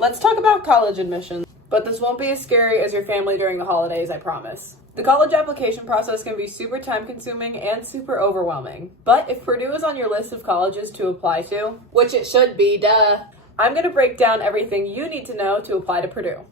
Let's talk about college admissions, but this won't be as scary as your family during the holidays, I promise. The college application process can be super time-consuming and super overwhelming, but if Purdue is on your list of colleges to apply to, which it should be, duh, I'm going to break down everything you need to know to apply to Purdue.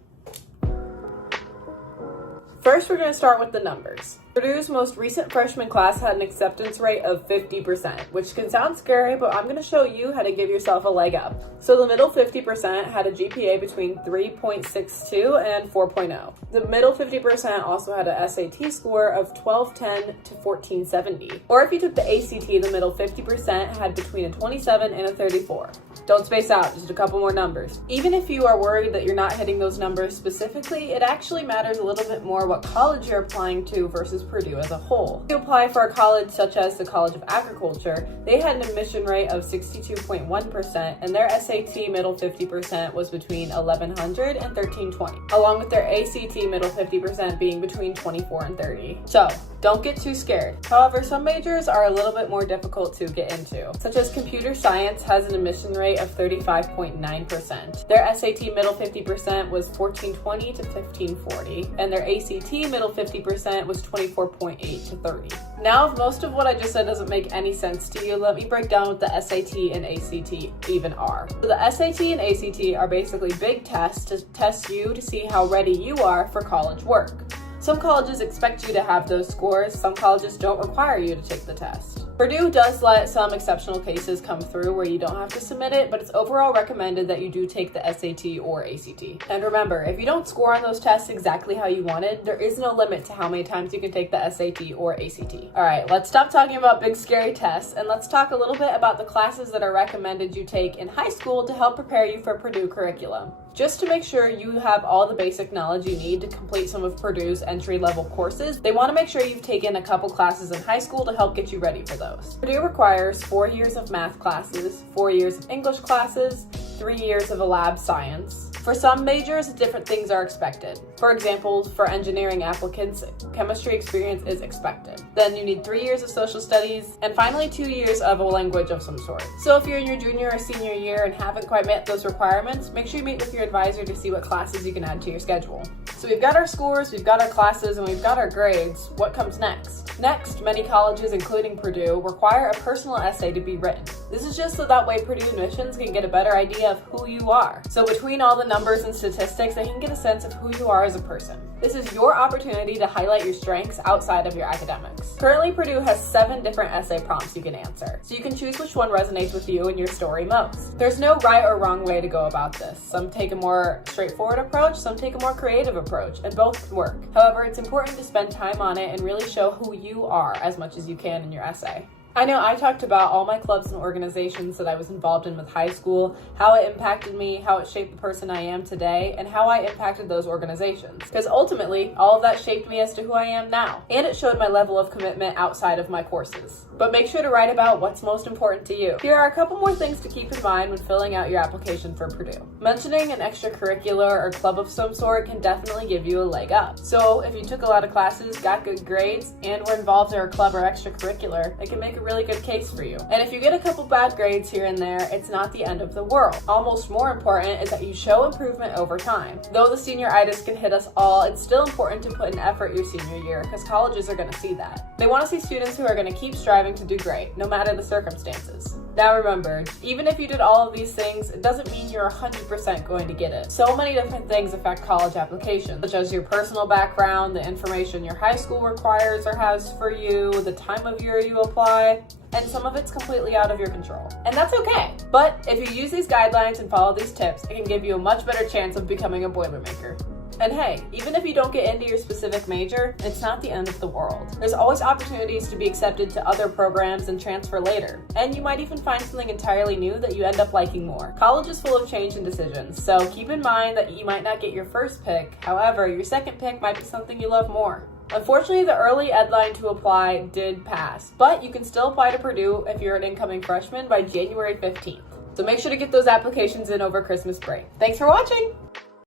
First, we're going to start with the numbers. Purdue's most recent freshman class had an acceptance rate of 50%, which can sound scary, but I'm going to show you how to give yourself a leg up. So the middle 50% had a GPA between 3.62 and 4.0. The middle 50% also had a SAT score of 1210 to 1470. Or if you took the ACT, the middle 50% had between a 27 and a 34. Don't space out, just a couple more numbers. Even if you are worried that you're not hitting those numbers specifically, it actually matters a little bit more what college you're applying to versus Purdue as a whole. If you apply for a college such as the College of Agriculture, they had an admission rate of 62.1%, and their SAT middle 50% was between 1100 and 1320, along with their ACT middle 50% being between 24 and 30. So, don't get too scared. However, some majors are a little bit more difficult to get into, such as computer science has an admission rate of 35.9%. Their SAT middle 50% was 1420 to 1540, and their ACT middle 50% was 24.8 to 30. Now, if most of what I just said doesn't make any sense to you, let me break down what the SAT and ACT even are. So the SAT and ACT are basically big tests to test you to see how ready you are for college work. Some colleges expect you to have those scores, some colleges don't require you to take the test. Purdue does let some exceptional cases come through where you don't have to submit it, but it's overall recommended that you do take the SAT or ACT. And remember, if you don't score on those tests exactly how you wanted, there is no limit to how many times you can take the SAT or ACT. Alright, let's stop talking about big scary tests and let's talk a little bit about the classes that are recommended you take in high school to help prepare you for Purdue curriculum. Just to make sure you have all the basic knowledge you need to complete some of Purdue's entry-level courses, they want to make sure you've taken a couple classes in high school to help get you ready for those. Purdue requires 4 years of math classes, 4 years of English classes, 3 years of a lab science. For some majors, different things are expected. For example, for engineering applicants, chemistry experience is expected. Then you need 3 years of social studies, and finally 2 years of a language of some sort. So if you're in your junior or senior year and haven't quite met those requirements, make sure you meet with your advisor to see what classes you can add to your schedule. So we've got our scores, we've got our classes, and we've got our grades. What comes next? Next, many colleges, including Purdue, require a personal essay to be written. This is just so that way Purdue admissions can get a better idea of who you are. So between all the numbers and statistics, they can get a sense of who you are as a person. This is your opportunity to highlight your strengths outside of your academics. Currently, Purdue has 7 different essay prompts you can answer, so you can choose which one resonates with you and your story most. There's no right or wrong way to go about this. Some take a more straightforward approach, some take a more creative approach, and both can work. However, it's important to spend time on it and really show who you are as much as you can in your essay. I know I talked about all my clubs and organizations that I was involved in with high school, how it impacted me, how it shaped the person I am today, and how I impacted those organizations. Because ultimately, all of that shaped me as to who I am now. And it showed my level of commitment outside of my courses. But make sure to write about what's most important to you. Here are a couple more things to keep in mind when filling out your application for Purdue. Mentioning an extracurricular or club of some sort can definitely give you a leg up. So if you took a lot of classes, got good grades, and were involved in a club or extracurricular, it can make a really good case for you. And if you get a couple bad grades here and there, it's not the end of the world. Almost more important is that you show improvement over time. Though the senioritis can hit us all, it's still important to put in effort your senior year because colleges are going to see that. They want to see students who are going to keep striving to do great, no matter the circumstances. Now remember, even if you did all of these things, it doesn't mean you're 100% going to get it. So many different things affect college applications, such as your personal background, the information your high school requires or has for you, the time of year you apply, and some of it's completely out of your control. And that's okay. But if you use these guidelines and follow these tips, it can give you a much better chance of becoming a Boilermaker. And hey, even if you don't get into your specific major, it's not the end of the world. There's always opportunities to be accepted to other programs and transfer later. And you might even find something entirely new that you end up liking more. College is full of change and decisions, so keep in mind that you might not get your first pick. However, your second pick might be something you love more. Unfortunately, the early deadline to apply did pass, but you can still apply to Purdue if you're an incoming freshman by January 15th. So make sure to get those applications in over Christmas break. Thanks for watching!